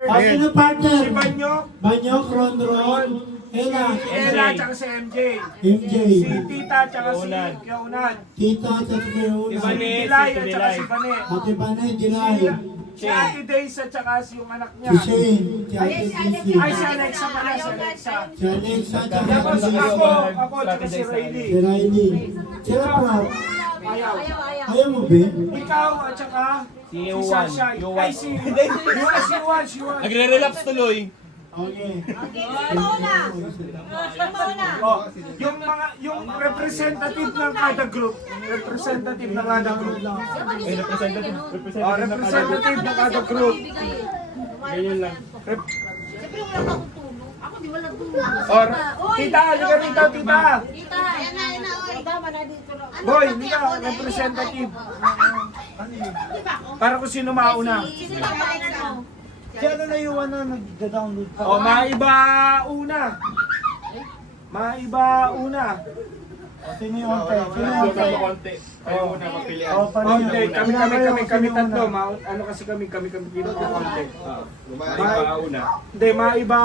Sino partner? Si Banyo, Banyok, Ron Ron, Ella, Ella, tsaka si MJ. MJ, Si Tita, tsaka si Kyaunan. Tita, Tatsuyo, Si Dilay, at tsaka si Bane. Ate Banay, Dilay, Si Ate Days, at tsaka si yung anak niya. si Shane, si Ate Sisi, Ay, si Alexa pala, si Alexa. si Alexa, Tapos si ako, tsaka si Riley. Riley. Sila po, Ayaw. ayaw mo ba? Ikaw, at tsaka si Sasha. Ay, si Yuan. Nagre-relapse tuloy. Okay. Oh, yung representative ng kada group. Representative ng kada group. Oh, representative ng kada group. Ganyan lang. Siyempre wala pa akong tulong. Ako di wala tulong. Or, tita, halika rito, tita. Tita, ayan na, oy. Tama na dito. Boy, halika, representative. Para kung sino mauna. Sino ba pangalan mo? Si ano na yung na nag-download pa? O, maiba una. Maiba una. Sino yung onte? Sino yung onte? Konti. Kayo muna mapilian. Oh, paano Konti, yun? kami tatlo. Ano kasi kami dito ng konti. Maiba una. Hindi, maiba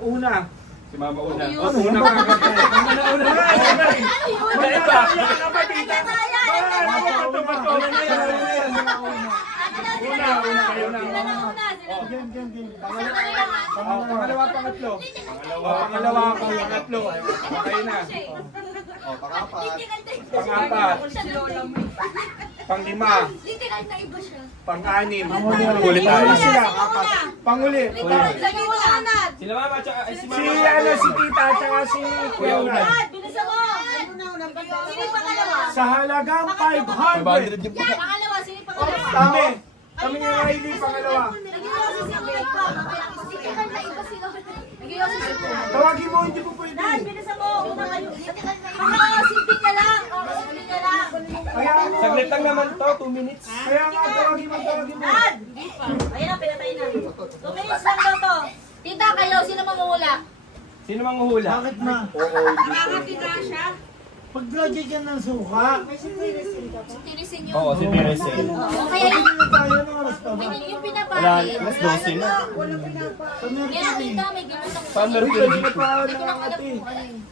una. Si Mama una. O, una ka. Una. Maiba. Una kayo na. Pangalawa, pangatlo. Pangalawa, pangatlo. Kayo na. Pangapat. Panglima. Pang-anim. Ulit tayo. Ano sila? Panguli. Sila Mama at saka si Si Mama. si Tita at saka si Kuya Unad. Sa halagang 500. Kami. Kami ni Riley, pangalawa. Tawagin mo, hindi po pwede. Kaya mo. Saglit lang naman to, 2 minutes. Kaya nga, tawagin mo. Ayan na, pinatay na. 2 minutes lang daw to. Tita, kayo, sino mamumula? Sino mang uhula? Bakit na? Nakakatita siya. Pag-project yan ng suka, Tinisin nyo. Oo, si Miracel. O kaya hindi na tayo ng oras pa ba? yung Wala, pinapahid. mas 12 na. Yan, tita, may ginutang. Paano meron Hindi kayo na dito? pa nakakati.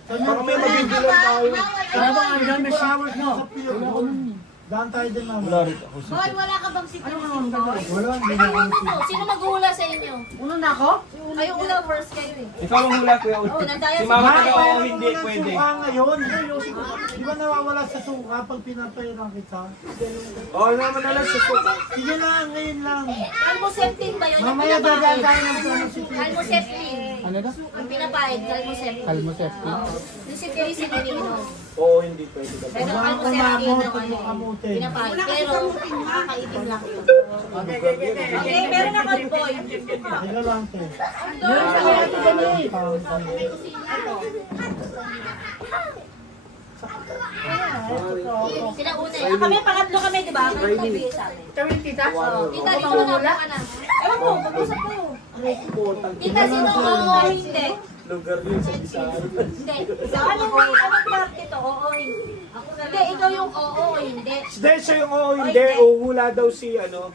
Baka may mabibilan tayo. Kaya ba ang dami showers no? Daan tayo din naman. Wala rin ako. Hoy, wala ka bang secret? Wala, hindi na Ano mo? Sino maghuhula sa inyo? Uno na ako? Kayo una first kayo eh. Ikaw ang hula, Kuya Ulti. Oo, nandaya Si si Mama Mama. taga oo, hindi pwede. Suka ngayon. Di ba nawawala sa suka pag pinapairan kita? Oo naman na lang sa suka. Sige lang, ngayon lang. Calmoseptin ba yun? Yung Mamaya dadaan pinapahid. tayo ng plano si Calmoseptin. Ano na? Ang pinapahid, calmoseptin. Kalmoseptin. Yung si Teresa Nininos. Oo, hindi pwede. Pero calmoseptin ng ano, pinapahid. Pero nakakaitim lang yun. Okay, meron ako boy. Sila lang, te. Sila una. Kami pangatlo kami, di ba? Kami tabi sa amin. Kami, tita? Tita, di ko na ka na. Ewan ko, pag-usap ko. Tita, sino oo, hindi? Lugar din sa Bisaya. Hindi. Anong parte to? Oo, hindi. Hindi, ikaw yung oo, hindi. Dahil siya yung oo, hindi. Uhula daw si ano.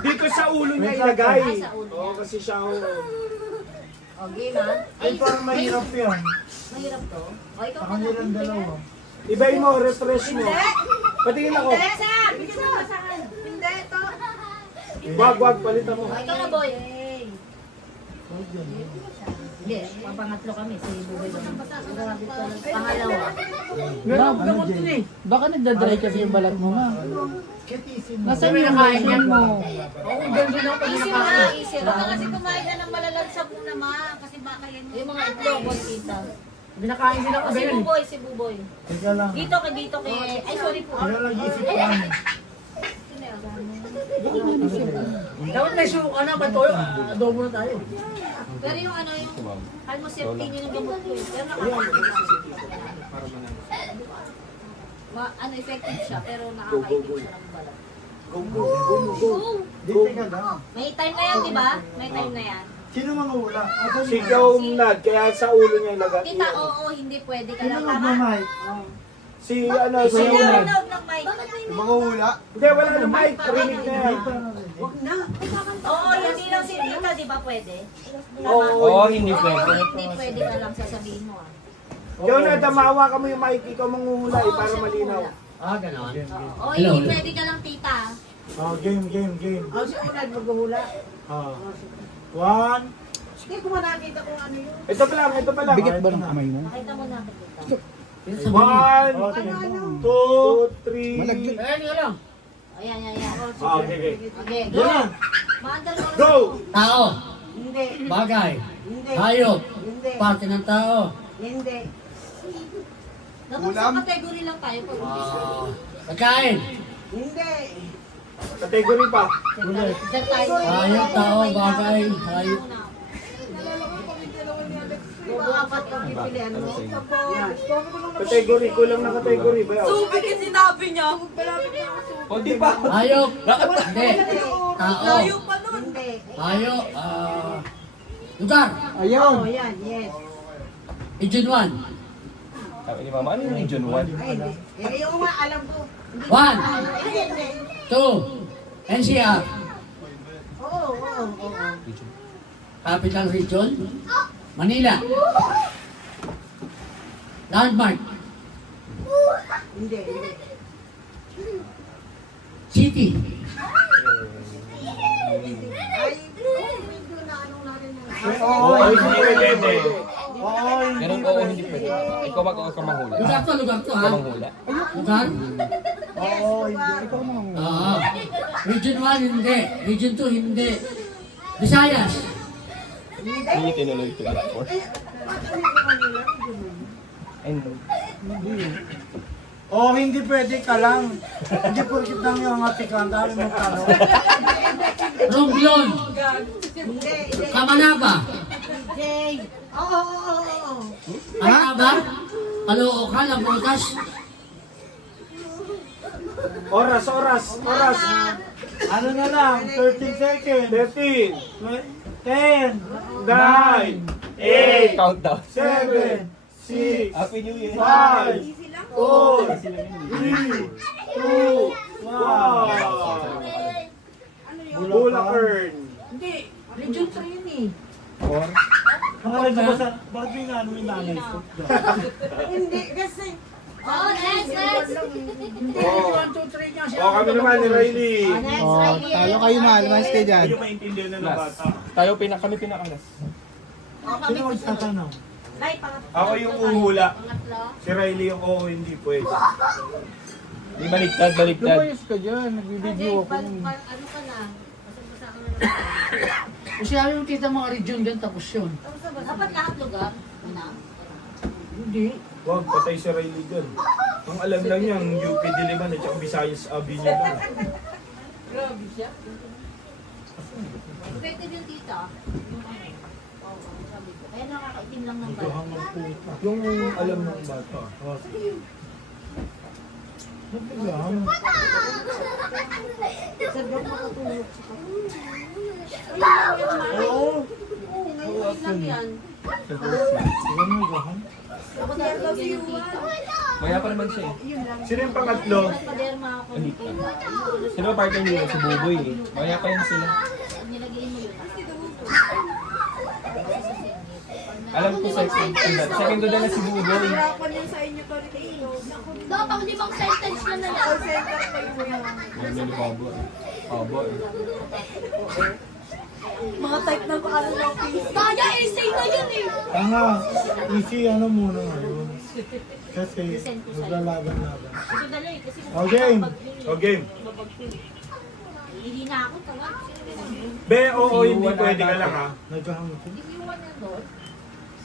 Dito sa ulo niya ilagay. Sa ulo. Oo, kasi siya oo. Okay, ma. Ay, parang mahirap yan. Mahirap to. O, ikaw Sa pa na. kanilang dalawa. Ibay mo, refresh mo. Patingin ako. Hindi, ito. Wag, palitan mo. O, ikaw na, boy. Hindi, pangatlo kami. Si Buboy lang. Pangalawa. Ano, Jay? Baka nagdadry kasi yung balat mo na. Kitisin mo. Nasaan yung lotion mo? Easy mo na, easy. Baka kasi kumain ka ng malalansab mo naman. Kasi baka yan Yung mga itlog, boy, kita. Binakain sila O, si Buboy, si Buboy. Teka lang. Dito kay... Ay, sorry po. Sila lang isip lang. Dapat may suka na, ba't tayo? Adobo na tayo. Pero yung ano, yung almoseptin yun yung gamot ko eh. Pero nakakaitim lang. Ano, effective siya, pero nakakaitim siya ng balat. Go! Di, teka lang. May time na yan, di ba? May time na yan. Sino mga ula? Ako Si Kaumnad, kaya sa ulo niya ilagay. Tita, oo, hindi pwede. Sino Kailangan tama. magmamay? Si ano, si Kaya Unad. nanonood ng mic. Manguhula. Hindi, wala na mic. Rinig na yan. Oo, hindi lang si Tita, di ba pwede? Oo, hindi pwede. Hindi pwede ka lang sasabihin mo ah. Jonah, tamawa ka mo yung mic. Ikaw manguhula para malinaw. Ah, ganon. Oo, hindi pwede ka lang tita. Game. Ang si Unad maghuhula. One. Hindi ko nakita kung ano yun. Ito pa lang. Bigat ba ng kamay mo? Nakita mo na tita. 1, 2, 3. Malaglag. Eh, hindi lang. Ayan. Okay. Okay, go. Jonah, Maandal mo. go! Tao. Hindi. Bagay. Hindi. Hayop. Hindi. Parte ng tao. Hindi. Dapat sa category lang tayo pag Pagkain. Hindi. Category pa. Diyan tayo. Hayop, tao, bagay, hayop. Kung apat ang pipilian mo. Category. Kulang na category ba yun? Subikin sinabi niya. O, di ba? Hayop. Hindi. Tao. Hindi. Hayop. Lugar. Oh, yan. Yes. Region 1. Sabi ni Mama, ano yung Region 1? Ay, hindi. Eh, yung nga, alam ko. Hindi. 1, Hindi. 2, NCR. Oo. Capital Region. Manila. Landmark. Hindi. City. Ay, medyo na anong natin na. Oo, hindi pwede. Ganun po, hindi pwede. Ikaw magkakamahula. Lugar to ha. Ikaw manghula. Lugar. Yes, ikaw. Region 1 hindi. Region 2 hindi. Visayas. Hindi tinuloy to before. And, Hindi pwede ka lang. Hindi porkit lang yung atikan. Dami mo talo. Romblon. Hindi. Kamanaba. Jay. Oo. Kamanaba. Caloocan, Labutas. Oras. Ano na lang? 30 seconds. 13, 10. 9, 8, countdown. 7, 6, Happy New Year! 5, 4, 3, 2, 1. Bulakern. Hindi. Region 3 yun eh. Bakit bakit may ano yung nanay ko? Hindi. Kasi. Oh, next. Hindi. 1, 2, 3 niya siya. Kami naman ni Riley. Next, Riley. Talo kayo na. Almas kayo dyan. Hindi maintindihan na ng bata. Kami pinakalas. Sino magtatanong? Nay, pangatlo. Ako yung uhula. Pangatlo. Si Riley yung oo, hindi pwede. Di baliktad. ka dyan. Nagbibideo Ano ka na? Basta-basta ka na. Kasi ayaw yung kita mga region dyan, tapos yun. Dapat lahat lugar. Una. Hindi. Wag, patay si Riley dyan. Ang alam lang niya, ang UP Diliman at saka Visayas Avenue lang. Grabe siya. Effective yung tita. Oo, sabi ko. Kaya nakakaitim lang ng bata. Yung alam ng bata. Oo. Ngayon lang yan. Dapat natin yung tita. Maya pa naman siya eh. Sino yung pangatlo? Paderma ako ng tita. Sino ba partner niyo? Si Buboy eh. Maya pa yun sila. Nilagay mo yun. Alam ko second ko na si Buboy. Dapat limang sentence na na lang. Yan yung Pabo. Pabo eh. Mga type ng paano ng PC. Kaya essay na yun eh. Tanga. Easy ano muna ngayon. Kasi maglalaban-laban. Ito dali kasi Okay. O game. hindi na ako tanga. Be, oo, hindi pwede ka lang ha. Nagkahamot. Hindi iwan na doon.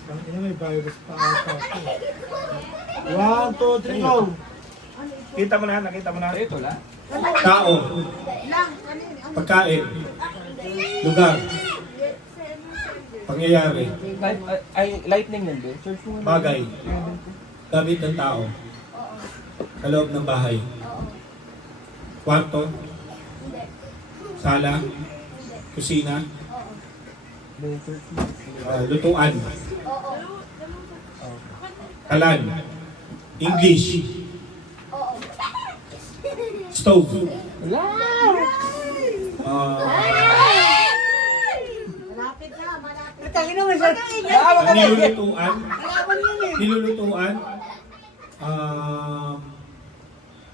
Ang ina may virus pa ata. 1, 2, 3, go! Kita mo na, nakita mo na. Ito la. Tao, pagkain, lugar, pangyayari, Lightning nandun. Search mo. bagay, gamit ng tao, sa loob ng bahay, kwarto, sala, kusina, lutuan, kalan, English, Stove. Malapit na, malapit. Tangin naman siya. Nilulutuan. Kalaban yun eh. Nilulutuan.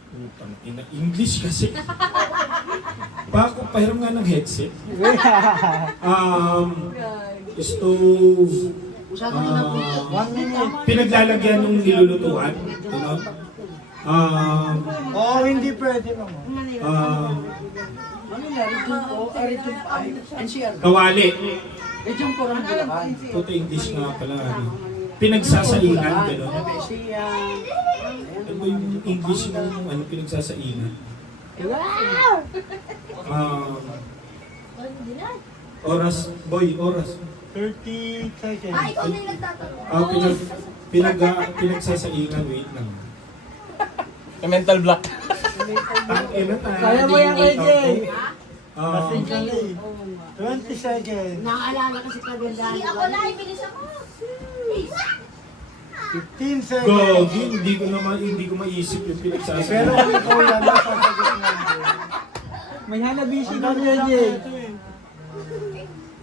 Putang ina, English kasi. Bako, pahiram nga ng headset. Stove. Pinaglalagyan ng nilulutuan. Ano? Oo, hindi pwede naman. Ano yan? Ito po, ito ay, NCR. Kawali. Ito po ang Bulacan. Puto English nga pala. Ano? Pinagsasaingan, gano'n. Siya. Ano ba yung English yung ano, pinagsasaingan? Oras, boy, oras. 30 seconds. Ah, ikaw na yung nagtatanong. Pinagsasaingan, wait lang. Mental block. Kaya mo yan, KJ. Kasi kali. 20 seconds. Nakaalala kasi kagandahan. Ako na, ibilis ako. 15 seconds. Gogi, hindi ko maisip yung Pero pinagsasaingan. kung ikaw yan, masasagot mo. May hanabishi Ang na dami yan, lang KJ. ito eh.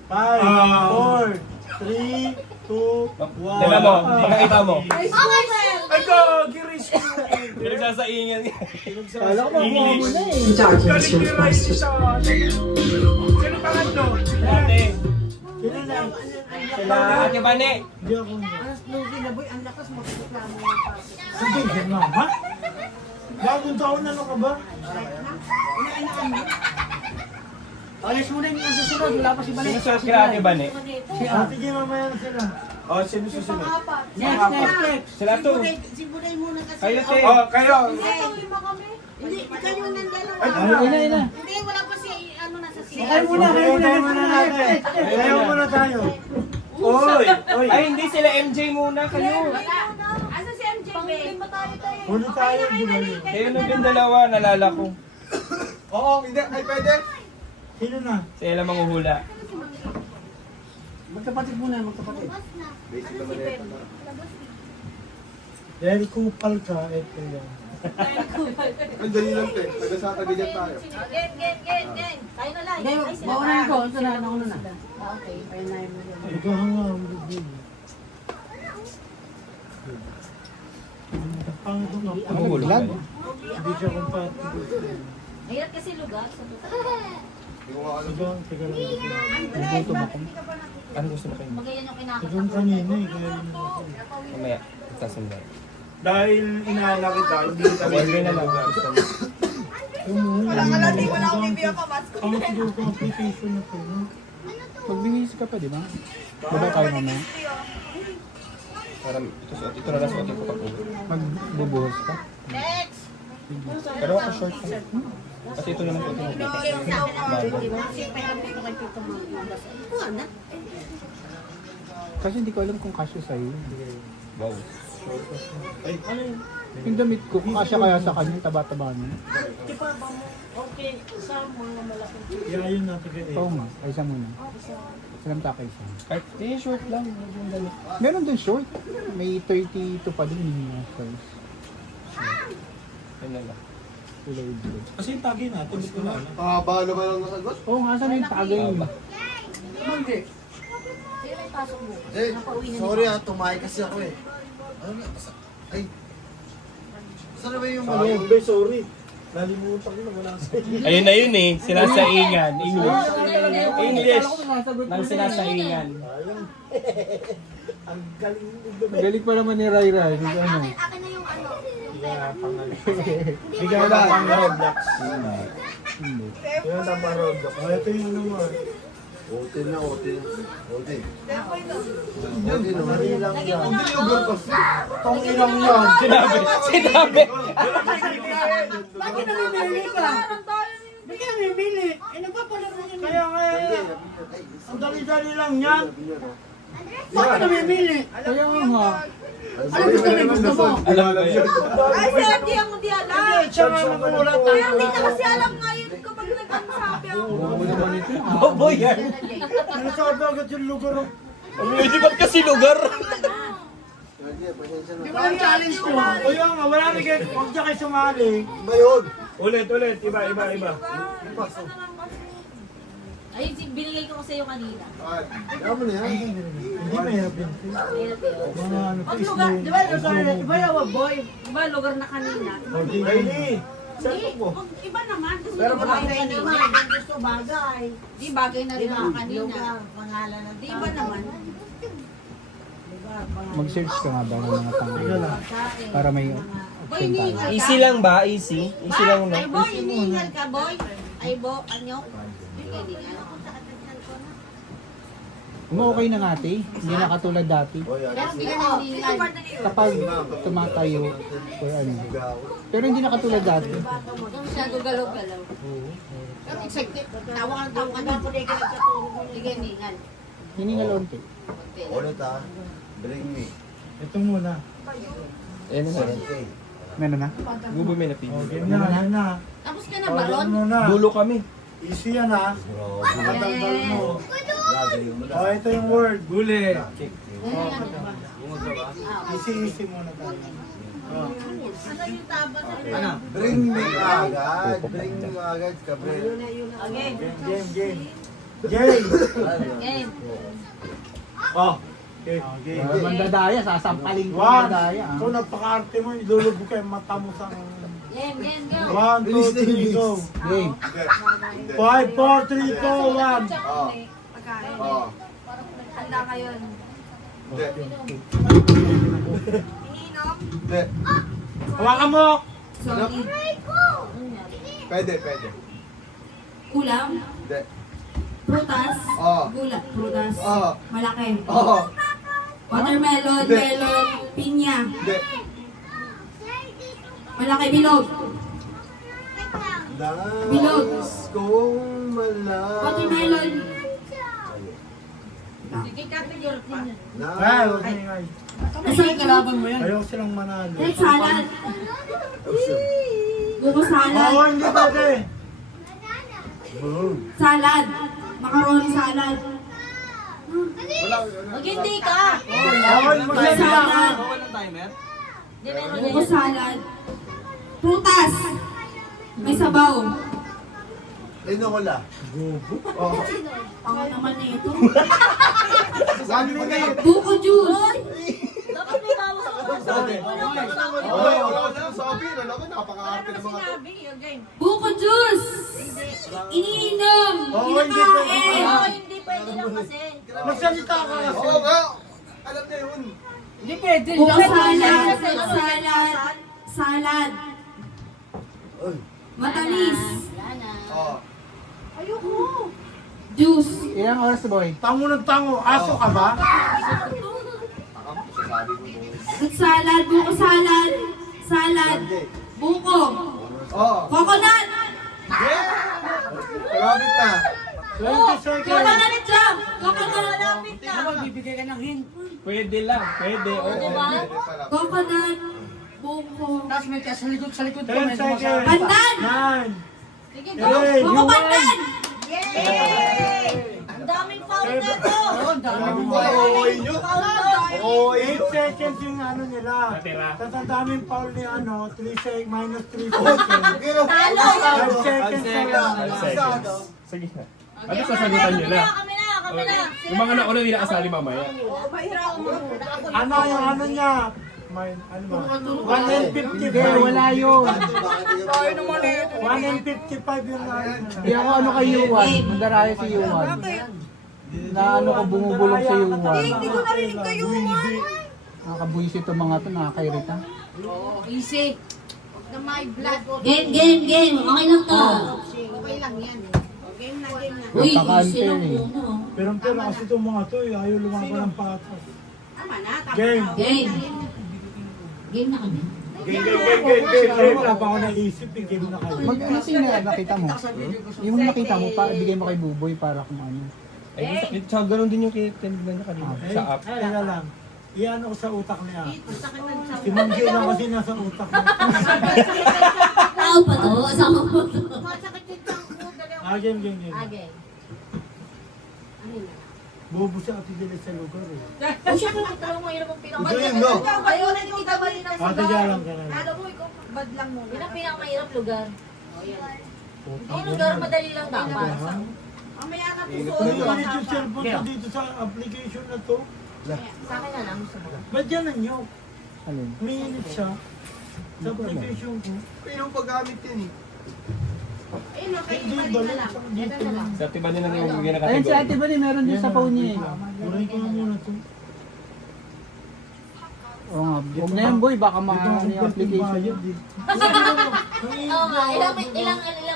5, 4, 3, 2, 1. Tignan mo, nakita mo. Okay, sir. Ay, gogi, risk ko. Pinagsasaingan. Kala ko makuha mo na eh. Galing ni Rice sa... Sino pangatlo? Ate, Sino na? sila Ate Bane. Hindi ako na. Ang smoothie na boy, ang lakas magreklamo ng pati. Sige, yan na. Ha? Bagong taon ano ka ba? Alis mo na yung susunod. Wala pa si Balik. Sino susunod kila Ate Bane? Si Ah, Ab. sige, mamaya na sila. Oh, sino susunod? Next. Sila to. Si Buday muna kasi. Kayo, te. Oh, kayo. Lima kami. Hindi, kayo nang dalawa. Ina. Hindi, wala pa si, ano, nasa siya. Kayo muna, kayo muna. Tayo muna natin. Tayo muna tayo. Oy! Ay, hindi sila MJ muna kayo. Asa si MJ, babe? Huli tayo, di ba? Kayo na yung dalawa, nalala ko. Oo, hindi. Ay, pwede. Sino na? Sila manghuhula. Magkapatid muna, magkapatid. Dahil kupal ka, ito yan. Ang dali lang, te. Taga-satabigat tayo. Gen. Tayo na lang. Hindi, Ay, sila bauna pa. ko. Ito na, nauna na. Ah, okay. Ayun na yun. Ikaw nga ang bibig. Pangit na Ano hulog ka na? Hindi siya compatible. Mahirap kasi lugar. Sa Ikaw, teka lang. Ano gusto mo kayo? Magayon yung Ikaw kinakatakot. kanina eh, kaya yun ako. Mamaya, itasin mo. Dahil inaala kita, hindi kita Sabihin na lang. Gusto mo. Wala ka lang, wala akong bibigyan pa, mas. Ang siguro ko application na to, no? Magbihis ka pa, di ba? Diba tayo mamaya? Parang ito na lang suotin ko pag uwi. Magbubuhos ka? Pero ako short ka. Kasi ito naman suotin ko. Kasi hindi ko alam kung kasya sa'yo. Wow. Yung damit ko, kung kasya kaya sa kanya, taba-taba niya. Kaya yun natin kay Oo nga, kaysa muna. Salam ta kaysa. Kahit di short lang. Yung damit. Meron din short. May 32 pa din yung size. Yun na lang. Kulay blue. Kasi yung tagay natin, hindi ko na alam. Pahaba na ba lang nasagot? Oo nga, saan yung tagay mo? Hindi. Sino may pasok mo? Eh, Napauwi na sorry nila. tumahay kasi ako eh. Ano na? Ay. Saan ba yung Ayun, be, sorry. Nalimutan ko na wala sa iyo. Ayun na yun eh. Sinasaingan. English. English. Akala ko nasasagot Nang sinasaingan. Ang galing mo. Galing pa naman ni Rai Rai. Ano? Akin na yung ano. Bigyan na pang Roblox. Hindi. Bigyan na pang Roblox. Oh, ito yung naman. Ote na. Ote. Madali lang yan. Tong inang yan. Sinabi. Bakit namimili ka? Bakit namimili? Eh, nagpapalaro ka na. Kaya nga, ang dali-dali lang yan. Bakit namimili? Kaya nga. Ano gusto mo? Alam ko yun. Ay, si MJ ang hindi alam. Hindi, siya nga nagulat. Kaya hindi na kasi alam ngayon kapag nag-sabi ako. Ano naman ito? Boboy yan. Sinasabi agad yung lugar. Hindi ba't kasi lugar? Di ba ang challenge ko? O yun nga, wala na kayo. Huwag niya kayo sumali. Ba yun? Ulit. Iba. Ayun, binigay ko sa'yo kanina. Kaya mo na yan. Hindi mahirap yun. Mga ano pa, Pag lugar, di ba, iba yung boy. Diba, lugar na kanina. Riley, Hindi, iba naman. Gusto Pero mo Bagay kanina. naman, kung gusto bagay. Di bagay na rin Diba? ako kanina. Lugar, pangalan ng Di ba naman? Lugar, pangalan. Mag-search ka nga ba ng mga tango? Para may Boy, option iniingal tayo. ka? Easy lang ba? Easy? Easy lang no? Ay, boy, iniingal ka, boy. Ay, ano? Iniingal. Okay na nga, te. Hindi na katulad dati. Pero hindi ka iniingal. Kapag tumatayo or ano. Pero hindi na katulad dati. Yung siya gugalaw-galaw. Pero excited. Tawa ka ng tawa ka. Hindi ka iniingal. Hiningal onti. Ulit ha. Bring me. Ito muna. Ayan na meron. Okay. Meron na? Gubo may Okay napili. na, yan na. Tapos ka na, O, Baron? yan muna. Dulo kami. Easy yan ha. Matanggal mo. O, ito yung word. Guli. Easy muna tayo. O. Bring me agad. Bring me agad, Gabriel. Game. Game. Game. Oh. Okay. Mandadaya, sasampalin ko One. mandadaya. Ikaw napaka-arte mo, ilulubog kayo mata mo sa... Game, go. 1, 2, 3, go. Game. 5, 4, 3, 2, 1. Oh. Handa kayo. Hindi. Hindi. Hawakan mo! Solid. Pwede. Ulam, Hindi. prutas, Oh. prutas, Oh. malaki. Oh. Watermelon, Hindi. melon, pinya, Hindi. malaki bilog. Bilog. Kung malaki. Watermelon, Sige, category din. Ay, huwag na ingay. Ayaw silang manalo. fruit salad, buko salad, Oo, hindi pwede. salad, macaroni salad, Huwag hindi ka. Oo, mo siya salad, Hindi, meron buko yan. salad, prutas, may sabaw. Inokola. Oh. Ang naman na ito. Sabi mo na yun. Buko juice, Dapat may bawas ako. Sabi. Wala na sabi. Wala ko, napaka-arte ng mga to. buko juice, iniinom, Oo, hindi kinakain. Oo, hindi pwede lang kasi. Magsalita ka kasi. Oo nga. Alam niya yun. Buko salad, matamis, Wala na. Oh. juice, Ilang oras boy? Tango ng tango. Aso ka ba? Sasabi mo mo. fruit salad, buko salad, salad, buko, Oh. coconut, Malapit na. 20 seconds. coconut jam, coconut, Pwede lang. Pwede. Oo. Diba? coconut, buko, 10 seconds. pandan, 9. Sige, go. Hey, buko you pandan, Yay! Ang daming foul na to. Oo, nyo. Oo, 8 seconds yung ano nila. Natira. Tapos ang daming foul ni ano, 3 seconds, minus 3 seconds. Talo. 5 seconds na lang. Sige na. Ano sasagutan nyo na? Kami na. Yung mga nauna hindi nakasali mamaya. Ano yung ano niya? Ano ba? 155. Hindi, wala yun. 155 yung ano. Hindi ako ano kay Yuan. Mandaraya si Yuan. Na ano ko bumubulong sa Yuan. Hindi ko narinig kayo. Nakakabuisit itong mga to, nakakairita. Easy. The my blood. game. Okay lang to. Okay lang yan. Game na. Uy, Napaka-unfair easy lang eh. po, no? Pero kasi itong mga to, ayaw lumaban ng patas. Tama na. Game. Game na kami. Game. Wala pa ako naisip, game na kayo. Ano sino nakita mo? Yung nakita mo, bigay mo kay Buboy para kung ano. Ay, sa ganun din yung tinignan niya kanina. Sa app. Teka lang. Iyan ako sa utak niya. Si Manggi lang kasi nasa utak niya. Tao pa to, asama ko to. Masakit yung tank mo. Game. Okay. Bobo siya at hindi sa lugar eh. O siya kung talagang mahirap ang pinaka. Ito yun, no? Ayaw na hindi ka ba din ang Ate, lang ka na. Alam mo, ikaw bad lang mo. Yun ang pinakamahirap lugar. Ayun, lugar madali lang dapat. Mamaya ka po. Kung ulit yung cellphone ko dito sa application na to, Sa akin na lang. gusto mo. ba't yan ang nyo? Alin? Umiinit siya sa application ko. Pero paggamit yan eh. Ayun, okay. Hindi, balik sa dito lang. Sa tiba din ang yung bigyan na Ayun si category. Ate Bani, meron din sa phone niya eh. Buray ko na muna to. Oo nga, huwag na yan boy, baka maano yung application. Oo nga, ilang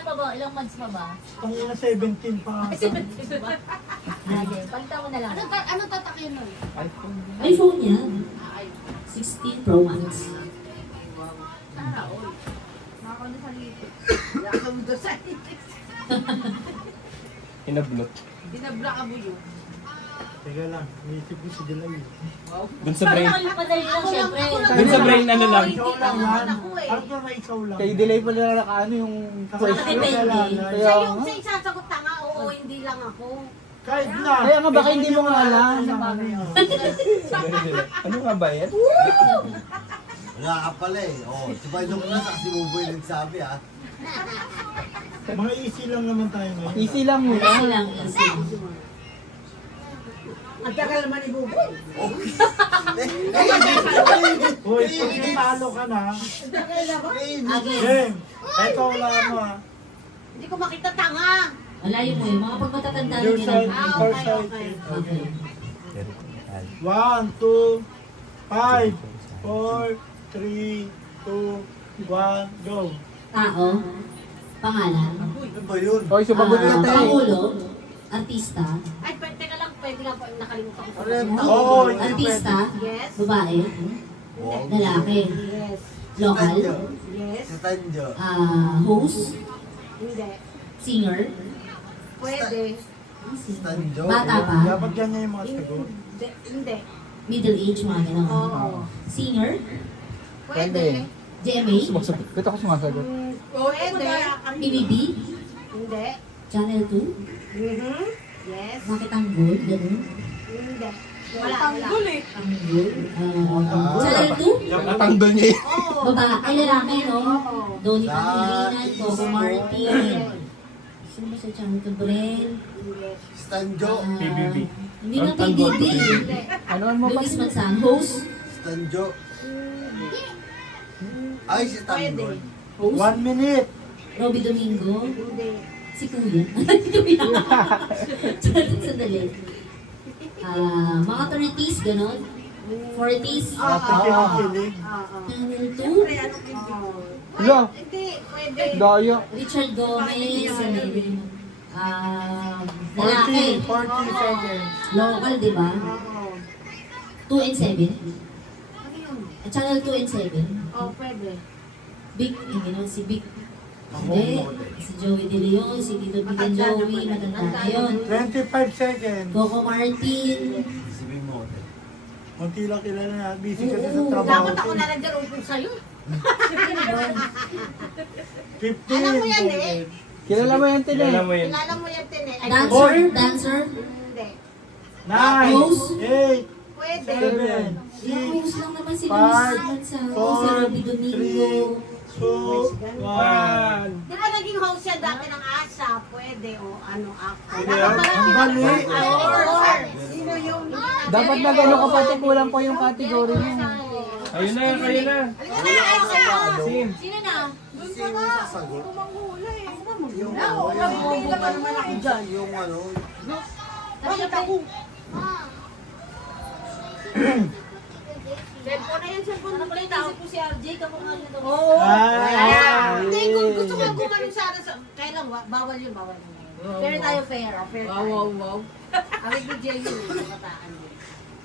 pa ba? Ilang months pa ba? Ang ina 17 pa. Lagi, palitan mo na lang. Ano tatakyan nun? iPhone yan. 16 Pro Max. Nakakaulit sa liit. Nakakaulit sa liit. Inablot. Dinabla ka mo yun. Teka lang, naisip ko si Delay. Dun sa brain. Madali lang, syempre. Dun sa brain ano lang. Ikaw lang yan. Parang na ikaw lang. Kay delay pa nila nakaano yung question. Depende. Kaya Yung nga. sa isasagot na nga, oo, hindi lang ako. Kahit na. Kaya nga baka hindi mo nga alam. Ano nga ba yan? Wala ka pala eh. Oh, sabay nung na kasi Buboy nagsabi ah. Mga easy lang naman tayo ngayon. Easy lang muna. Easy lang. Easy. Ang tagal naman ni Buboy. Hoy, pag natalo ka na, Ang tagal naman. game. Eto wala mo ah. Hindi ko makita tanga. Malayo mo yun. Mga pagmatatanda na Your nila. side, Ah, far okay, side. okay. Okay. 1, 2, 5, 4, 3, 2, 1, go. Tao. Pangalan. Ano ba yun? Hoy, sumagot ka tayo. Pangulo. Artista. Ay, teka lang, pwede lang po, nakalimutan ko. Ano yung tao? Oo, hindi Artista. Yes. Babae. Oh, Lalaki. Yes. Local. Yes. si Tanjo. Host. Hindi. Singer. Pwede. Si Tanjo. Bata pa. Dapat ganyan yung mga sagot. Hindi. Middle age, mga gano'n. Oo. Singer. Pwede. GMA. Sumasagot. Ba't ako sumasagot? Pwede. PBB. Hindi. Channel 2. Mhm. Yes. Bakit ang good? Ganun. Hindi. Wala. Tanggol eh. Ang good. Channel 2. Natanggol niya eh. Oo. Babae. Ay, lalaki, no? Oo. Donnie Pangilinan, Coco Martin. Sino ba sa Channel 2? Bren. Si Tanjo. PBB. Hindi na PBB. Ano mo pa? Luis Mansan. Host. Si Tanjo. Ay, si Tanggol. Host. 1 minute. Robby Domingo. Hindi. Si Kuya. Sandali. Mga 30s, gano'n. 40s. Ate kinikilig. Oo. Channel 2. Lo, Hindi. Pwede. daya. Richard Gomez. Lalaki. 40 seconds. Local, di ba? Oo. 2 and 7. Ano yun? Channel 2 and 7. Oo, pwede. Big, hindi naman si Big. Hindi. Si Joey De Leon, si Tito Big and Joey. Matanda na yun. 25 seconds. Coco Martin. Si Bimote. Kunti lang kilala na. Busy kasi sa trabaho. Dapat ako na lang dyan upong sa'yo. 15 Alam mo yan, eh. seconds. Kilala mo yan, Tine. Kilala mo yun. Kilala mo yan, Tine. Ay, Dancer. Dancer. Hindi. 9, Host. 8, Pwede. 7, Yung 6, host lang naman si Luis 5, Mansan. Si 4, Robby Domingo. 3, 2, 1. Di ba naging host yan dati ng ASA? Pwede o ano ako. Ang galing. Sino yung... Dapat na gano'n kapatid, kulang pa yung category mo. Ayun na, kayo na. Sino na? Sino yung sasagot? Yung Yung ano? Bakit ako? Cellphone na yan, cellphone. Ano pala yung isip ko si RJ? Kamukha nito. Oo. Ah. Hindi, gusto ko gumanon sana sa... Kaya lang, bawal yun, bawal yun. Fair tayo, fair. Fair wow. Awit ni Jay yun, kabataan yun.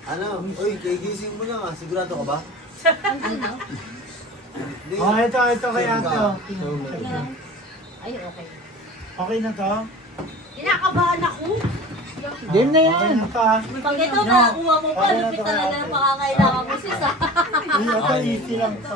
Ano? Uy, gigising mo na nga. Sigurado ka ba? Ano? Hindi. Oh, ito kay Ate. oh. Ay, okay. Okay na to? Kinakabahan ako. Game na Okay yan. na to ah. Pag ito, nakakuha mo pa, lupit talaga ang makakailangan mo sis ah. Ito easy lang to.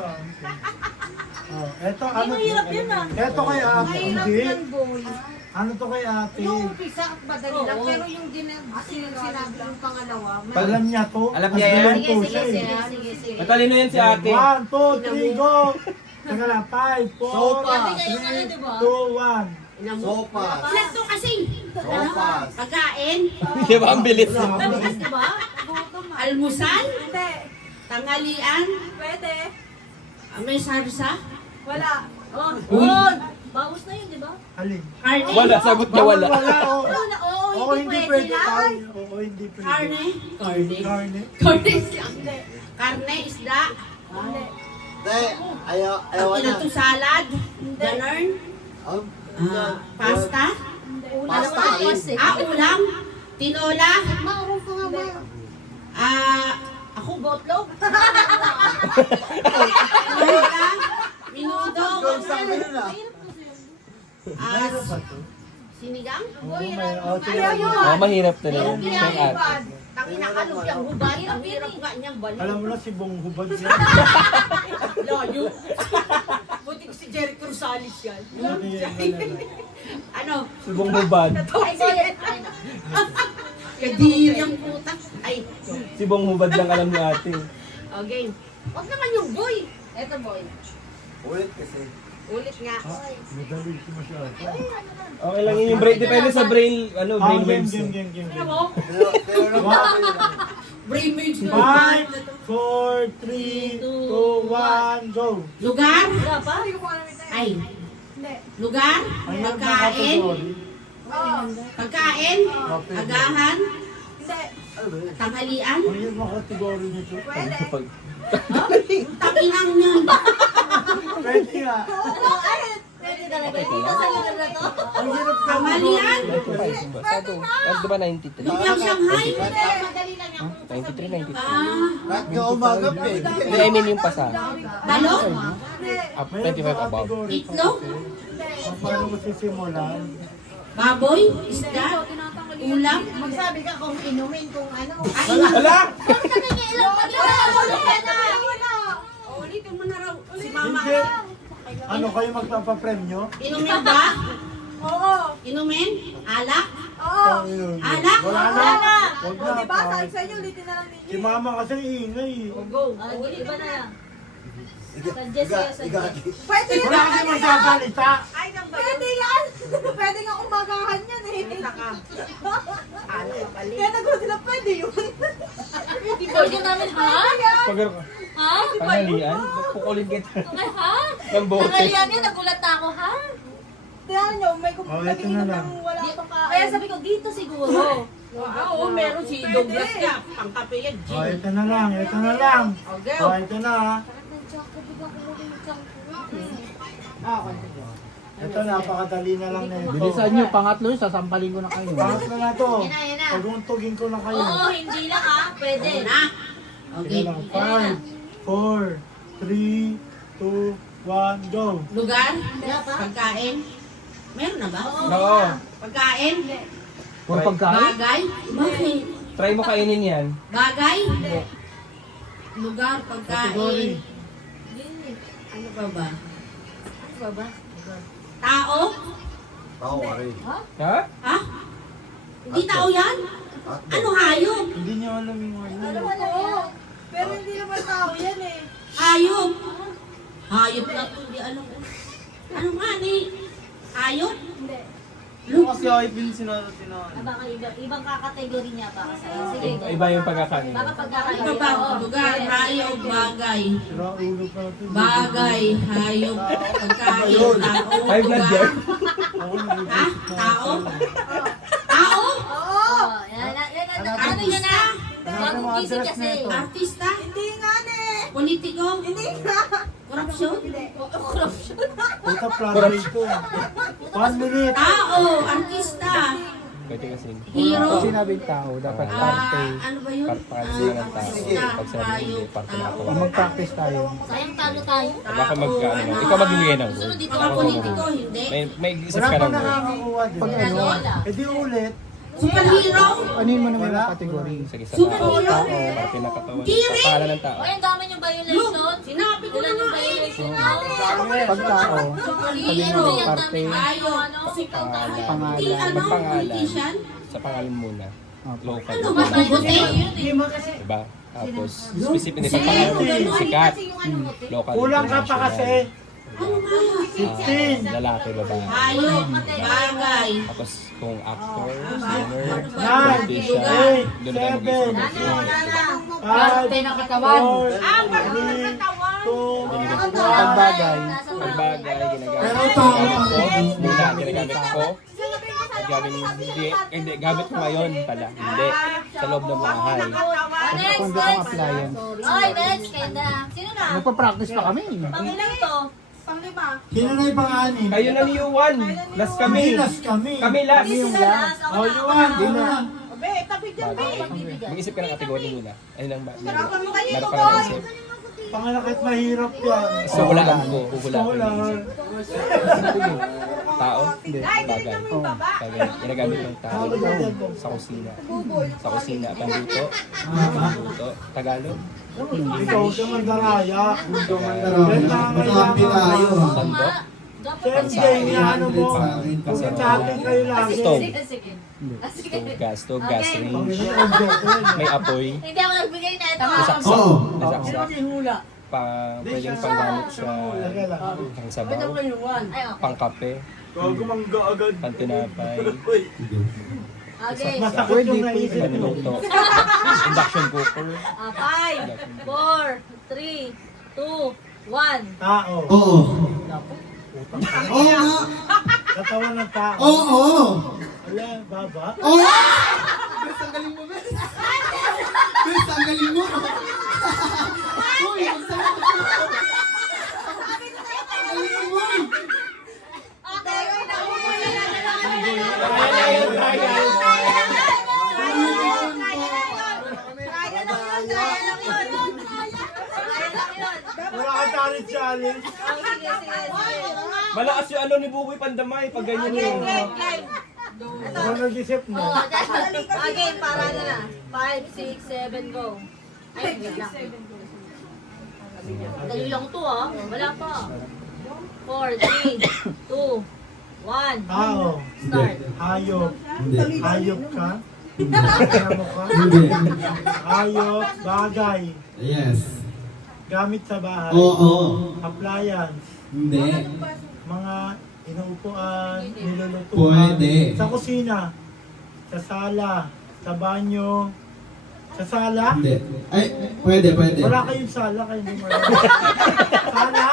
Oh, ito ano? mahirap yun, ah. Ito kay Ate. Mahirap Hindi. yan, boy. Ano to kay Ate? Yung umpisa, madali lang. Pero yung sinabi yung pangalawa, Alam niya to? Alam niya yan? Sige, sige, sige, sige, sige. Matalino yan si ate. 1, 2, 3, go! Teka lang, 5, 4, Sopas. 3, 2, 1. Sopas. Ilan to kasi? Sopas. Pagkain? Di ba ang bilis? Mabilis na ba? Almusal? Hindi. Tanghalian? Pwede. May sarsa? Wala. Oh, bawas na yun, di ba? Alin? Karne? Wala, sagot niya wala. Wala, oo. Oo, Oo, hindi pwede. Oo, hindi pwede. Karne? Karne. Karne isda? Karne, isda? Hindi. Ayaw Ang na. to salad? Ganun? Pasta? Pasta rin. Ulam? Tinola? Maurong ka nga ba? Ako botlog? Tinola? Minudo? Ikaw sa akin yun ah. Sinigang? Mahirap talaga. May art. Tangina ka, lumpiyang hubad. Ang hirap nga niyang balik. Alam mo na si Bong Hubad yan. Layo. Buti ko si Jericho Rosales yan. Ano? Subong hubad. Kadiri ang puta. Ay, Si Bong hubad lang alam ni ate. okay. Huwag naman yung boy. Eto boy. Ulit kasi. Ulit nga. Madali si masyado. Okay lang yun yung brain. Depende sa brain, ano, brain Game, waves. game, game, game. Ano mo? Pero lang kasi. Brain waves na. 5, 4, 3, 2, 1, go! Lugar? Wala pa? Hindi ko alam ito. Ay. Hindi. Lugar? Ang Pagkain? Oo. Pagkain? Agahan? Hindi. Tanghalian? Ano yung mga kategory nito? Pwede. Takinang yan. Pwede nga. Pwede talaga. Dito sa lugar na to. Ang hirap ka Tanghalian? Di ba 93? Lumpiang Shanghai? Madali lang yan. 93, 93. Kahit nga umaga pa eh. Hindi, I mean yung pasa. Balon? Up 25 above. Itlog? Paano mo sisimulan? Baboy? Isda? Ulam? Magsabi ka kung inumin, kung ano. Ay, Wala! Ilang pag ulitin mo na raw. Si mama. Hindi. Ano kayo magpapapremyo? Inumin ba? Oo. Inumin? Alak? Oo. Alak? Wala na. Huwag O, na. diba? Sabi sa inyo, ulitin na lang ninyo. Si mama kasi ingay. Go. Iba na yan. Pwede yan. Wala kasi magsasalita. Pwede yan. Pwede nga umagahan yan eh. Kaya nagulat sila, pwede yun. Pwede namin, ha? Pag Ha? panghalian, pukulin kita. Ay, ha? Ng bote. Nangalian yan, nagulat na ako, ha? Tingnan nyo, may Oh, ito na nag-iinom lang. ng wala pang kain. Kaya sabi ko, dito siguro. Oo, meron si Douglas ka. Pangkape yan, Oh, G. ito na lang. Ito na lang. Okay. Oh, ito na. Ito, napakadali na lang na ito. Bilisan nyo, pangatlo yun, sasampalin ko na kayo. Pangatlo na to. Yan na, yan na. Paguntugin ko na kayo. Oo, hindi lang, ha? Pwede. Na. Ito Okay. lang. 5, 4, 3, 2, 1, go. Lugar? Pagkain? Meron na ba? Oo. Pagkain? Puro pagkain? Bagay? Bakit? Try mo kainin yan. Bagay? Lugar, Category. pagkain. Ano pa ba? Ano ba ba? Tao? Tao ka rin. Ha? Ha? Hindi tao yan? Ano hayop? Hindi niyo alam yung ano. Oo. Pero hindi naman tao yan eh. Hayop? Hayop na ito, hindi alam ko. Ano nga ni? Hayop? Hindi. Kasi ay pinsinara Baka ibang kakategory niya pa. Sige. Iba yung pagkakanin. Baka pagkakain. Ano ba? Lugar, hayop, bagay. Sira ulo pa ito. Bagay, hayop, pagkain, tao, High blood yan. Ako Ha? nag-isip na. Tao? Tao? Oo. Oh, yan. Ano yun na? Bagong gising kasi. Artista? Hindi nga ne. Politiko? Hindi nga. Korupsyon? Corruption. Puta plan ito. 1 minute. Tao, artista, Pwede kasi. hero, Pag sinabing tao, dapat parte. ano ba yun? Pagpapalsin ng tao. Artista, Pag sinabi hindi, hayop, parte na tao. ako. Mag-practice tayo. Sayang talo tayo. Baka mag-ano. Ikaw magbibigay ng word. Sunod dito Mga ako politiko, hindi. May isip Wala ka pa ng word. nakakakuha, di Pag ba? ano, Eh di ulit. Superhero, ano yun mo naman yung category? Sige, sa Superhero. tao. Tao, pinakatawan. Kiri. Pangalan ng tao. O, ang dami yung violation. sinabi ko na Ilan yung nga eh. violation mo? Pag tao, Superhero, parte, hayop, pangalan. Hindi ano, Magpangalan. politician. Sa pangalan muna. Local. Ano ba, mabuti? Diba? Tapos, specific din sa pangalan. Sikat. Local. Kulang ka pa kasi. Lalaki, babae. Hayop, bagay. Tapos kung actor, singer, Nine, politician, eight, doon na tayo seven, mag-isip. five, Pinakatawan. 4, 3, 2, Pagbagay. Pagbagay, ginagamit Pero ko. tama. Ginagamit ko. Hindi, gamit ko ngayon pala. Hindi. Sa loob ng bahay. Next, Kung ang next. appliance. Oy, next. Kaya na. Sino na? Magpa-practice pa kami. Pangilang to. Sino na yung pang-anim? Kayo na ni Yuan. Last kami. Last kami. Kami last. Hindi sila last. Ako Oh, na, ako Yuan, na. di na. Bagay. Mag-isip ka ng kategory muna. Ayun lang ba? Hirapan mo kayo, Meron ka Boy. lang isip. Pangalakit mahirap yan. So, hulaan ko. Huhulaan ko. Solar. Tao? Hindi. Bagay. Bagay. Ginagamit ng tao. Sa kusina. Sa kusina. Pangluto. Pangluto. Tagalog. Ikaw sa Mandaraya. Magkakampi tayo. Sandok. Siyempre, ano mo. Kasi Sa atin kayo lagi. Stove. Sige, sige. Sige. Stove, gas Okay. range. Panginoon, joke yun. May apoy. Hindi ako nagbigay na ito. Nasaksak. Oo. Nasaksak. Pwedeng panggamit sa Lagay lang. pangsabaw. Ay, okay. Pangkape. Gumangga agad. Pantinapay. Okay. Masakit yung naisip mo. Panluto. Induction cooker. 5, 4, 3, 2, 1. Tao. Oo. Oo nga. Katawan ng tao. Oo. Wala, baba. Oo. Bes, ang galing mo, Bes. Bes, ang galing mo. Uy, ang sama ko. Ang galing mo, uy. Okay, wait na. Wala ka challenge. Malakas yung ano ni Buboy Pandamay pag ganyan yun. Ano nag-isip mo? Again, para na. 5, 6, 7, go. Ay, wait lang. Dali lang to ah. Wala pa. 4, 3, 2, 1. Tao. Start. Hayop. Hindi. Hayop ka? Ano ka? Hindi. Hayop. Bagay. Yes. Gamit sa bahay. Oo. Appliance. Hindi. Mga inuupuan. Nilulutuan. Pwede. Sa kusina. Sa sala. Sa banyo. Sa sala? Hindi. Ay, pwede, pwede. Wala kayong sala. Kayo hindi mo Sala?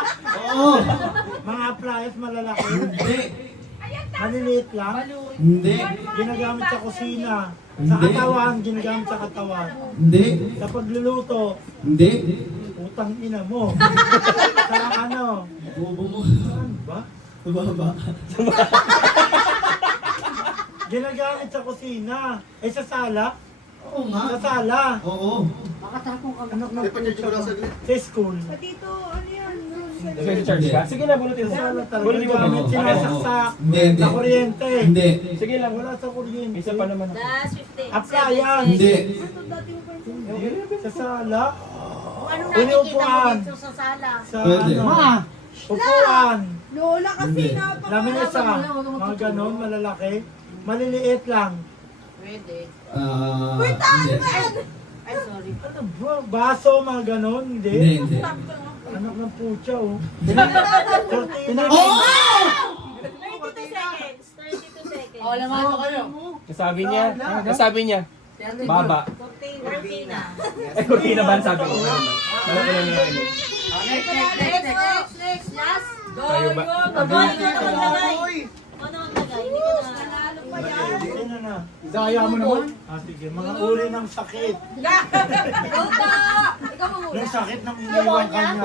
Oo. Mga appliance malalaki. Hindi. Maliliit lang. Hindi. Ginagamit sa kusina. Sa Hindi. katawan, ginagamit sa katawan. Hindi. Sa pagluluto, Hindi. utang ina mo. Sa ano? Bobo mo. Ano ba? Baba. Ginagamit sa kusina. Eh sa sala? Oo nga. Sa sala. Oo. Anak ng pusa ba? Sa school. Nag-charge ka? Sige na, bunutin mo. Sa sala talaga. Bunutin mo. Gamit sinasaksak. Hindi, hindi. Sa kuryente. Hindi. Sige lang. Wala sa kuryente. Isa pa naman. Last 15. Appliance. Hindi. Sa sala. Anong nakikita mo Inuupuan. dito sa sala? Sa Pwede. ano? Upuan. Lola kasi Hindi. na. Lamesa. Mga ganon, malalaki. Maliliit lang. Pwede. Hindi. Ay, sorry. Ano ba? Baso, mga ganon. Hindi, Hindi. hindi. Anak ng putya, oh. Oo! 32 seconds. 32 seconds. O, lamang ko kayo. Nasabi niya. Nasabi niya. Baba. 14 na. Ay, kurtina ba ang sabi ko? Malaki lang yung ano. Next. Last. Tayo ba? Boy, ikaw na maglagay. Ano ang lagay? Hindi ko na. Ano na? Daya mo naman. Ah, sige. Mga uri ng sakit. Go ka! Ikaw mo muna. Yung sakit ng iniwan kanya.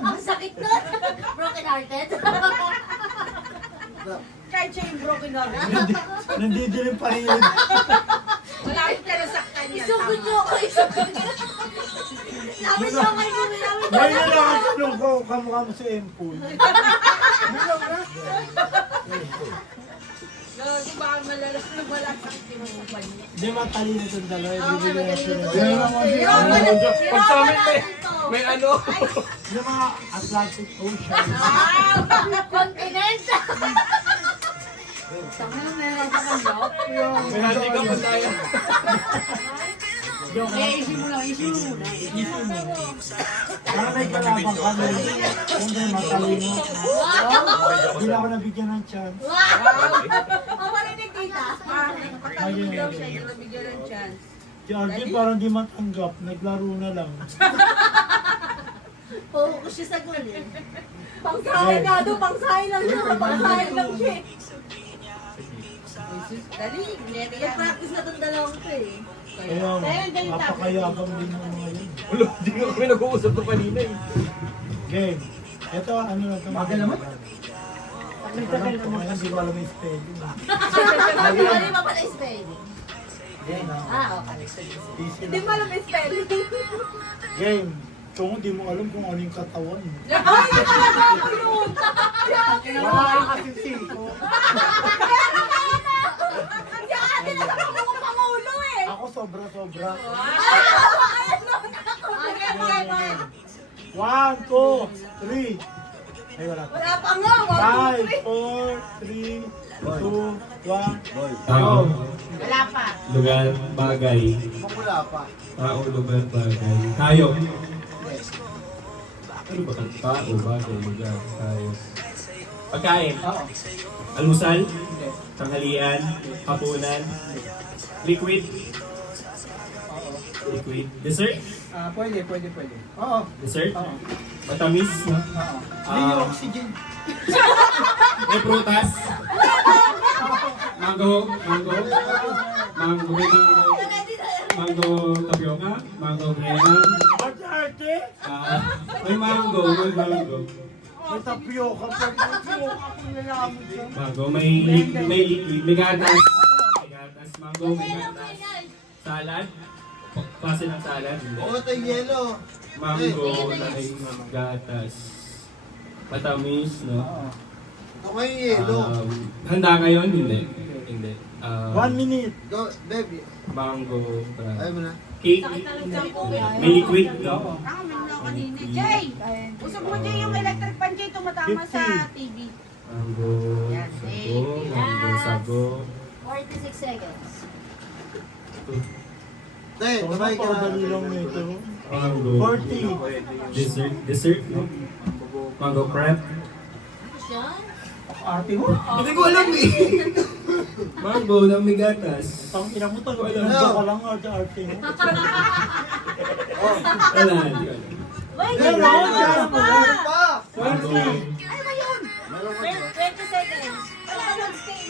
Ang sakit nun. Broken hearted. Kahit siya yung broken heart. Nandidilim pa rin yun. Malapit ka na saktan niya. Isugod niyo ako. Isugod niyo. Sabi niyo ako. Ngayon na lang ang tanong ko, kamukha mo si Empul. Di ba ang malasakit yung upan niya? Hindi matalino itong dalawa. Bibigyan na sila. Pag sa amin may ano. Yung mga Atlantic Ocean. Continent. May handicap pa tayo. issue mo lang, issue mo muna. Para may kalabang kami. Siyempre, matalino. Hindi na ako nabigyan ng chance. Ang marinig kita. Ayun. Daw siya, hindi nabigyan ng chance. Si Arjun parang di matanggap. Naglaro na lang. Oo, siya sa goal eh. Pangsahin nga doon, pangsahin lang siya. Pangsahin lang siya. Dali, Nag-practice na itong dalawang to eh. Kaya napakayabang din ng mga yun. Wala, hindi nga kami nag-uusap to kanina eh. Game. Ito, ano na ito? Magal naman? Alam ko ngayon, di ko alam yung spelling. Ano ba pala yung spelling? Game, Okay. Easy hindi lang. mo alam yung spelling. Game. Kung di mo alam kung ano yung katawan. Ay, talaga ako yun! Wala kang kasi singko. Si ate na sa pangulo eh! Ako sobra-sobra. Okay. 1, 2, 3. Ay, wala pa. Wala pa nga, 1, 2, 5, 4, 3, 2, 1. Tao, Wala pa. lugar, bagay. Wala pa. Tao, lugar, bagay. Hayop. Ano ba? Tao, bagay, lugar, hayop. Pagkain. Almusal. Tanghalian. Hapunan. Liquid. Liquid. Dessert. Pwede. Oo. Dessert. Matamis. Hindi yung oxygen. May prutas. Mango. Mango. Mango. Mango tapioca. Mango grena. Arte-arte. May mango. May mango. May tapioca pa. Tapioca kung nalaman dyan. Mango. May liquid. May gatas. May gatas. Mango. May gatas. Salad. Klase ng salad. Hindi. Oo, ito yung yelo. Mango. May gatas. Matamis, no? Ito nga yung yelo. Handa kayo? Hindi. Hindi. 1 minute. Go, baby. Mango. Ayaw mo na. Cake. May liquid, no? Jay! Usap mo Jay yung electric pan Jay, tumatama sa 50. TV. Mango. Sago. Mango. Sago. 46 seconds. Te, Ito sabay na, ka na. padali lang nito. Mango. 40. Dessert. Dessert, no? Mango crepe. Arte mo? Hindi ko alam eh. Mango na may gatas. Ang ina mo talaga. Ano? Ano ka lang arte-arte mo. Wala. Hindi ko alam. Wait, Meron, meron pa. Meron pa. Mango. 20 seconds. Wala ka mag-stay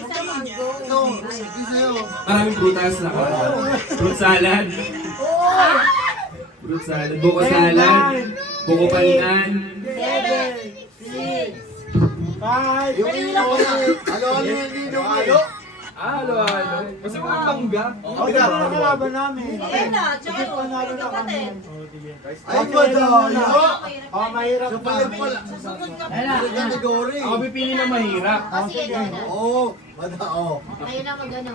sa mango. Ito, hindi sa'yo. Maraming prutas na ka. Fruit salad. Fruit salad. Buko salad. Buko pandan. 7, 6, 5, Halo-halo yung lino. Halo. Halo. Kasi mga mangga. O, ito na kalaban namin. Ayan na, tsaka Sige, panalo na kami. kapatid. O, sige. Ay, madaya. O, mahirap Sa na. palag pala. Susunod ka Category. Ako pipili na mahirap. O sige, ikaw na. Oo. Madao. Kayo na mag-ano.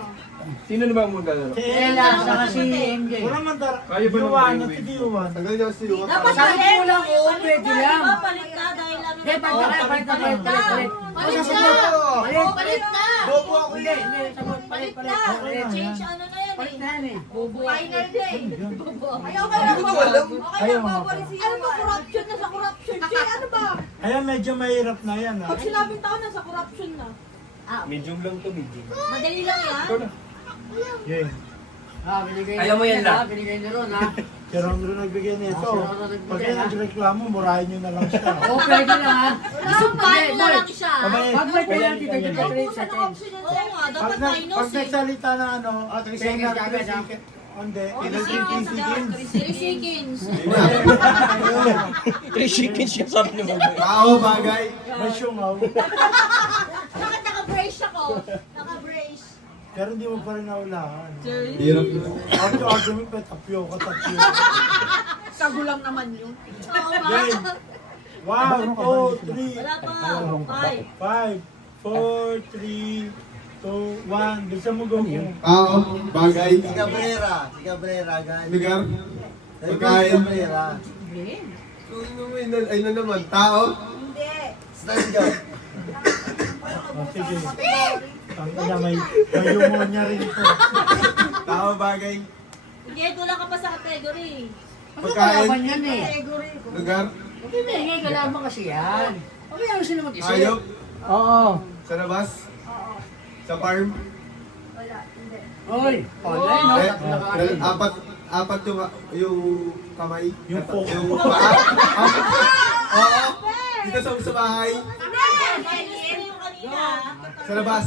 Sino na ba ang maglalaro? Si Ella, saka si MJ. Wala man tara. Kaya ba Yuwan, naman at si Yuwan. Tagal niya si Luwa. Dapat Sabi palit. ko lang, oo, pwede lang. Palit ka dahil ano Hindi, palit. Palit ka. Palit ka. Bobo ako Hindi, eh. hindi. Sagot, palit. Change ano na yan Palit eh. na yan eh. Final day. Ayaw ka lang Hindi ko alam. Okay Ayaw lang, nga babalik siya. Ano ba corruption na sa corruption? Jay, ano ba? Kaya medyo mahirap na yan. Pag sinabing tao na sa corruption na. Medium lang to, medium. Madali lang yan. Ikaw na. Yeah. Ayaw mo yan lang. Binigay niyo ron, ha? Si Ron nagbigay nito. Pag kayo nagreklamo, murahin nyo na lang siya. Oo, pwede lang, ha? Isumpahan mo na lang siya. Pag may penalty, Ubusan ng 33 option yan. Oo nga, dapat Pag minus eh. nagsalita na ano, 3 seconds kagad, ha? Hindi, Oh, pinag-3 seconds. 3 seconds. 3 chickens siya sabi ni Mama. Tao, bagay. May syungaw. Bakit naka-brace ako? Naka-brace. Pero hindi mo pa rin naulahan. Hirap na. Argument pa, tapioca. Sagulang naman yun. Oo nga. Game. 1, 2, 3, Wala pa. 5, 4, 3, 2, 1. Bisa mo go. Tao. Bagay. Si Cabrera. Si Cabrera, guys. Lugar. Sabi ko si Pagkain. Cabrera. Ay na naman. Tao. Hindi. Stand up. Sige. Ang ina, may humor niya rin ito. Tao, bagay. Hindi, kulang ka pa sa category. Pagkain. yan eh. Lugar. Okay, may kalaban kasi yan. Okay, ano sila mag-isip? Hayop. Oo. Sa labas. Sa farm. Oy, online no? Apat yung kamay. Yung poke. Yung paa. Oo. Dito sa bahay. Minus 3 yung kanina. Sa labas.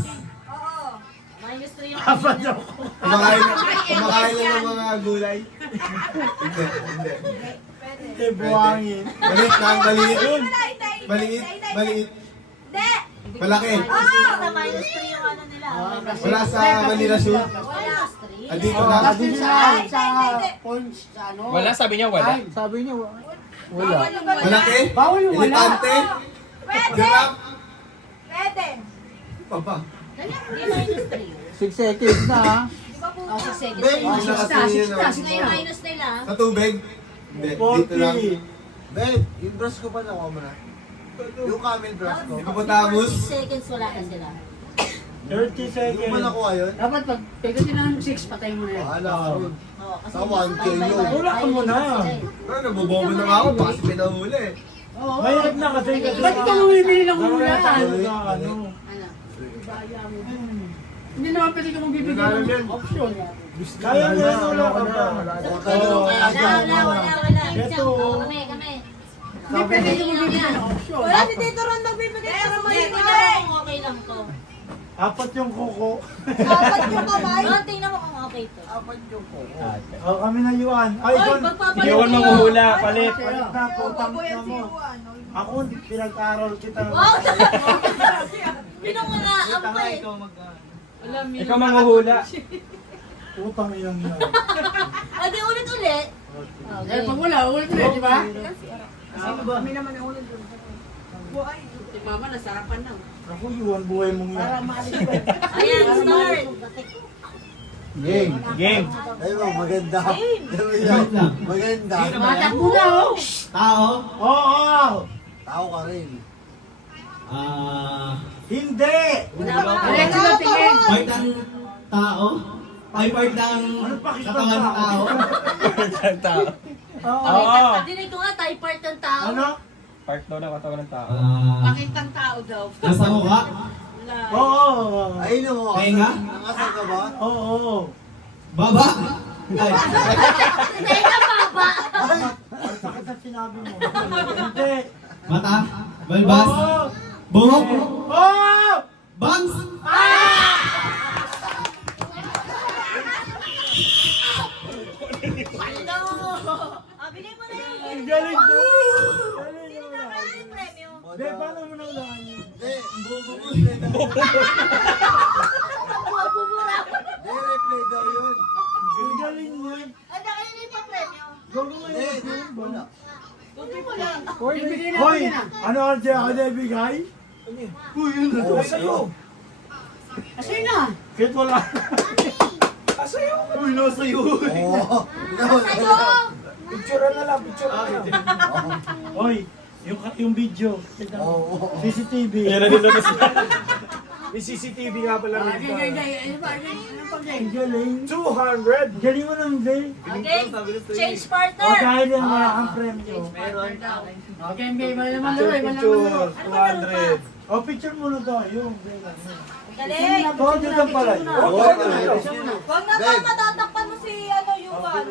Minus 3 yung Apat kanina. ako. Kumakain lang ng mga gulay. Hindi. Hindi, buhangin. Maliit lang, maliit. Maliit. Malaki. Sa minus 3 yung ano nila. Wala sa Manila Zoo. Minus 3. Andito na. Kasi sa points, sa ano? Wala, sabi niya wala. Sabi niya, wala. Malaki. Bawal yung wala. Elefante. Giraffe. Pwede. Papa. Hindi minus 3. 6 seconds na ha. Oh, 6 seconds. Ben, hindi na kasi yun. Kasi yung minus nila. Sa tubig. Hindi, dito lang. 40. Babe, yung brush ko pa nakuha mo na. Yung camel brush ko. Hippopotamus. 6 seconds wala ka sila. 30 Yung pa seconds. nakuha yun. Dapat pag pagdating ng 6, patay mo na yan. Wala ka ron. Oo, kasi Sa 1K bye-bye yun. na. Wala ka muna. Ano, nabobobo na nga ako. Baka si pinahuli. Mahirap na kasi. Ba't ka bumibili ng hula? Ano? Hindi naman pwede ka magbibigay ng option. Kaya mo yan, wala ka pa. Wala. Ito. Kami. Hindi pwede ka magbibigay ng option. Wala si Tito Ron nagbibigay para Hindi malibigay. ko kung okay lang to. Apat yung kuko. Apat yung kamay. Ron, tingnan mo kung okay to. Oh, kami na yuan. Ay, Oy, Gon. magpapalit Iwan kayo. manghuhula, palit. Palit na po, tangka mo. Ako, pinag-aral kita. Wow! Pinungulaan pa eh. Ikaw manghuhula. Utang ilang yun. Adi ulit-ulit. Eh, pag wala, ulit ulit, di ba? Kami naman ang ulit doon. Buhay. Si Mama, nasarapan na. Ako, yuan buhay mong yan. Ayan, start. Game. Game. Ay mo, maganda. Maganda. Matakbo na, oh! Tao? Oo! Tao ka rin. Hindi! Diretso na tingin. Part ng tao? Ay, part ng Ano pa kita katawan ng tao? Tao. Oo. Dinig ko nga, type part ng tao. Ano? Part daw ng katawan ng tao. Pakitang tao daw. Nasa mukha? Oo! Ay, no. Tenga? Nakasal ka ba? Oo! Baba? Ay, Teka, baba. Ang sakit na sinabi mo. Hindi! mata? Balbas? Oo! Buhok? Oo! Bangs? Bigay mo na yung Ang galing mo! Sino na kaya yung premyo? Be, paano mo na unahan yun? Hindi, bububusin daw. Bubura. Hindi, replay daw yun. Ang galing mo! Ang dami yung pa-premyo. Gago mo Hindi, yun! wala. Bibigay na Hoy! na. Ano ang diya ka na ibigay? Uy, yun na to sa'yo! Kasi na. Kahit wala. Uy, nasa iyo! Oo. Sa'yo! Picture na lang, picture na lang. Hoy, yung video. Oo. CCTV. Yan na nilabas na. May CCTV nga pala Gay, rito. gay, gay. Ano ba? Ano pa, gay? Ang galing. 200. Galing mo nang day. Okay, change O partner. dahil yan wala kang premyo. Okay, gay. Wala naman Picture, doon. Wala naman picture. doon. 200. O, picture muna tayo. Galing. Oo, dyan pala. Huwag na ba matatakpan mo si ano, Yuan?